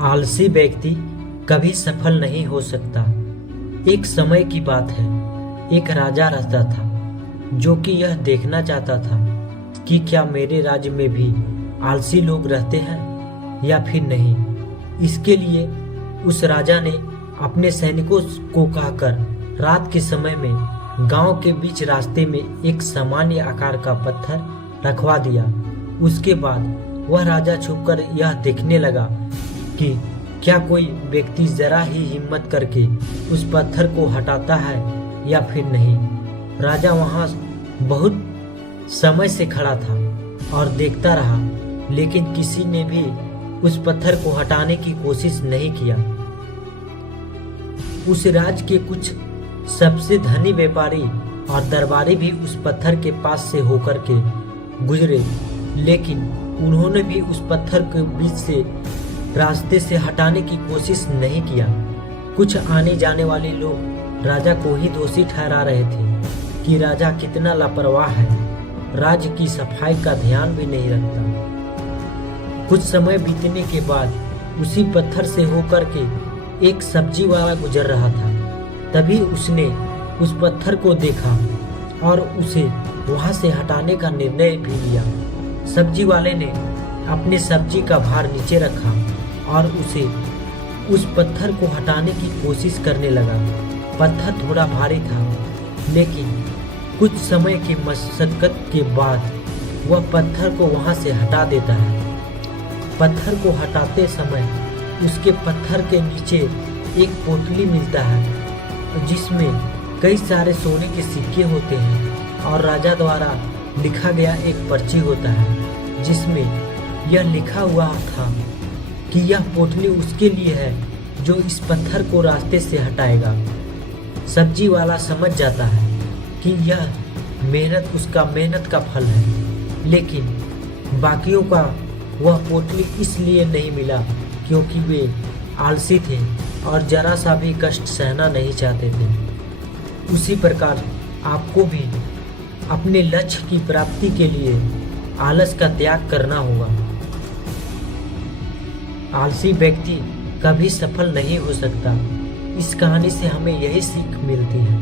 आलसी व्यक्ति कभी सफल नहीं हो सकता। एक समय की बात है, एक राजा रहता था जो कि यह देखना चाहता था कि क्या मेरे राज्य में भी आलसी लोग रहते हैं या फिर नहीं। इसके लिए उस राजा ने अपने सैनिकों को कहकर रात के समय में गांव के बीच रास्ते में एक सामान्य आकार का पत्थर रखवा दिया। उसके बाद वह राजा छुपकर यह देखने लगा कि क्या कोई व्यक्ति जरा ही हिम्मत करके उस पत्थर को हटाता है या फिर नहीं। राजा वहां बहुत समय से खड़ा था और देखता रहा, लेकिन किसी ने भी उस पत्थर को हटाने की कोशिश नहीं किया। उस राज्य के कुछ सबसे धनी व्यापारी और दरबारी भी उस पत्थर के पास से होकर के गुजरे, लेकिन उन्होंने भी उस पत्थर के बीच से रास्ते से हटाने की कोशिश नहीं किया। कुछ आने जाने वाले लोग राजा को ही दोषी ठहरा रहे थे कि राजा कितना लापरवाह है, राज्य की सफाई का ध्यान भी नहीं रखता। कुछ समय बीतने के बाद उसी पत्थर से होकर के एक सब्जी वाला गुजर रहा था। तभी उसने उस पत्थर को देखा और उसे वहां से हटाने का निर्णय भी लिया। सब्जी वाले ने अपने सब्जी का भार नीचे रखा और उस पत्थर को हटाने की कोशिश करने लगा। पत्थर थोड़ा भारी था, लेकिन कुछ समय की मशक्कत के बाद वह पत्थर को वहां से हटा देता है। पत्थर को हटाते समय उसके पत्थर के नीचे एक पोटली मिलता है जिसमें कई सारे सोने के सिक्के होते हैं और राजा द्वारा लिखा गया एक पर्ची होता है जिसमें यह लिखा हुआ था कि यह पोटली उसके लिए है जो इस पत्थर को रास्ते से हटाएगा। सब्जी वाला समझ जाता है कि यह मेहनत उसका मेहनत का फल है, लेकिन बाकियों का वह पोटली इसलिए नहीं मिला क्योंकि वे आलसी थे और जरा सा भी कष्ट सहना नहीं चाहते थे। उसी प्रकार आपको भी अपने लक्ष्य की प्राप्ति के लिए आलस का त्याग करना होगा। आलसी व्यक्ति कभी सफल नहीं हो सकता। इस कहानी से हमें यही सीख मिलती है।